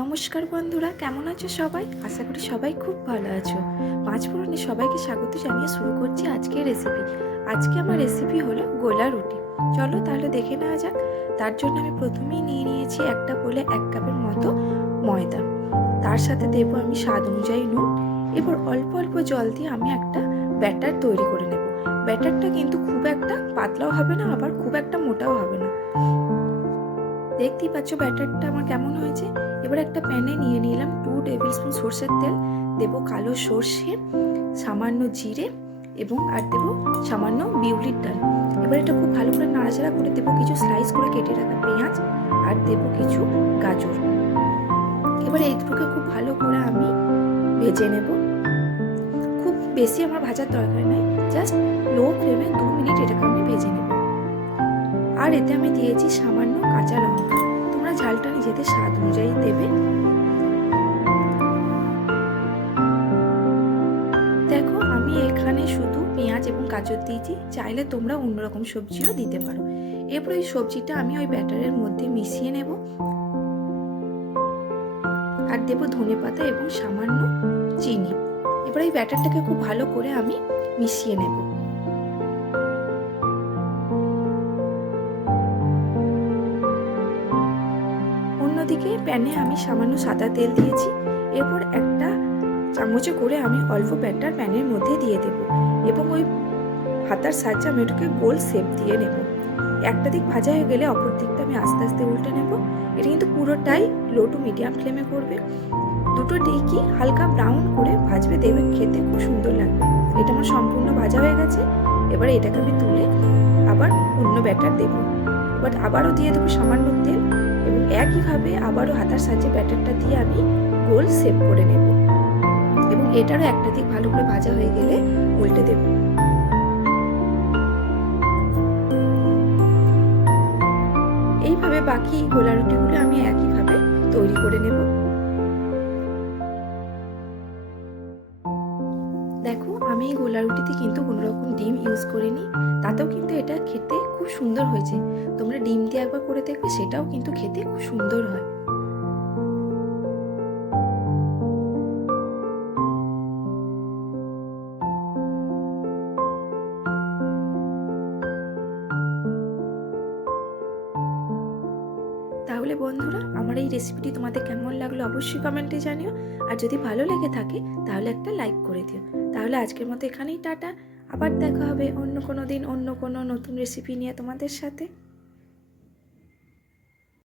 নমস্কার বন্ধুরা, কেমন আছো সবাই? আশা করি সবাই খুব ভালো আছো। পাঁচফোড়নে সবাইকে স্বাগত জানিয়ে শুরু করছি আজকের রেসিপি। আজকে আমার রেসিপি হলো গোলা রুটি। চলো তাহলে দেখে নেওয়া যাক। তার জন্য আমি প্রথমেই নিয়ে নিয়েছি একটা বলে 1 কাপের মতো ময়দা। তার সাথে দেব আমি স্বাদ অনুযায়ী নুন। এবার অল্প অল্প জল দিয়ে আমি একটা ব্যাটার তৈরি করে নেব। ব্যাটারটা কিন্তু খুব একটা পাতলাও হবে না, আবার খুব একটা মোটাও হবে না। দেখতেই পাচ্ছ ব্যাটারটা আমার কেমন হয়েছে। এবার একটা প্যানে নিয়ে নিলাম 2 টেবিল স্পুন সর্ষের তেল, দেবো কালো সর্ষে, সামান্য জিরে এবং আর দেবো সামান্য বিউলির ডাল। এবার এটা খুব ভালো করে নাড়াচাড়া করে দেবো কিছু স্লাইস করে কেটে রাখা পেঁয়াজ আর দেবো কিছু গাজর। এবার এই দুটোকে খুব ভালো করে আমি ভেজে নেব। খুব বেশি আমার ভাজার দরকার নেই, জাস্ট লো ফ্লেমে 2 মিনিট এটাকে আমি ভেজে নেব। আর এতে আমি দিয়েছি সামান্য কাঁচা লঙ্কা। তোমরা ঝালটা নিজেদের স্বাদ অনুযায়ী দেবে। দেখো আমি এখানে শুধু পেঁয়াজ এবং গাজর দিয়েছি, চাইলে তোমরা অন্যরকম সবজিও দিতে পারো। এরপর এই সবজিটা আমি ওই ব্যাটারের মধ্যে মিশিয়ে নেব আর দেব ধনেপাতা এবং সামান্য চিনি। এবার এই ব্যাটারটাকে খুব ভালো করে আমি মিশিয়ে নেব। অন্যদিকে প্যানে আমি সামান্য সাদা তেল দিয়েছি। এরপর একটা চামচে করে আমি অল্প ব্যাটার প্যানের মধ্যে দিয়ে দেব এবং ওই হাতার সাহায্যে আমি ওটাকে গোল শেপ দিয়ে নেব। একটা দিক ভাজা হয়ে গেলে অপর দিকটা আমি আস্তে আস্তে উল্টে নেব। এটা কিন্তু পুরোটাই লো টু মিডিয়াম ফ্লেমে করবে। দুটো দিকই হালকা ব্রাউন করে ভাজবে, দেবে খেতে খুব সুন্দর লাগবে। এটা আমার সম্পূর্ণ ভাজা হয়ে গেছে। এবারে এটাকে আমি তুলে আবার অন্য ব্যাটার দেবো। এবার আবারও দিয়ে দেবো সামান্য তেল এবং একইভাবে আবারও হাতার সাহায্যে ব্যাটারটা দিয়ে আমি গোল শেপ করে নেব এবং এটারও একটা দিক ভালো করে ভাজা হয়ে গেলে উল্টে দেব। এইভাবে বাকি গোলা রুটিগুলো আমি একইভাবে তৈরি করে নেব। দেখো আমি এই গোলা রুটিতে কিন্তু কোনো রকম ডিম ইউজ করিনি, তাতেও কিন্তু এটা খেতে খুব সুন্দর হয়েছে। তোমরা ডিম দিয়ে একবার করে দেখবে, সেটাও কিন্তু খেতে খুব সুন্দর হয়। তাহলে বন্ধুরা, আমার এই রেসিপিটি তোমাদের কেমন লাগলো অবশ্যই কমেন্টে জানিও। আর যদি ভালো লেগে থাকে তাহলে একটা লাইক করে দিও। তাহলে আজকের মতো এখানেই টাটা। আবার দেখা হবে অন্য কোনো দিন অন্য কোনো নতুন রেসিপি নিয়ে তোমাদের সাথে।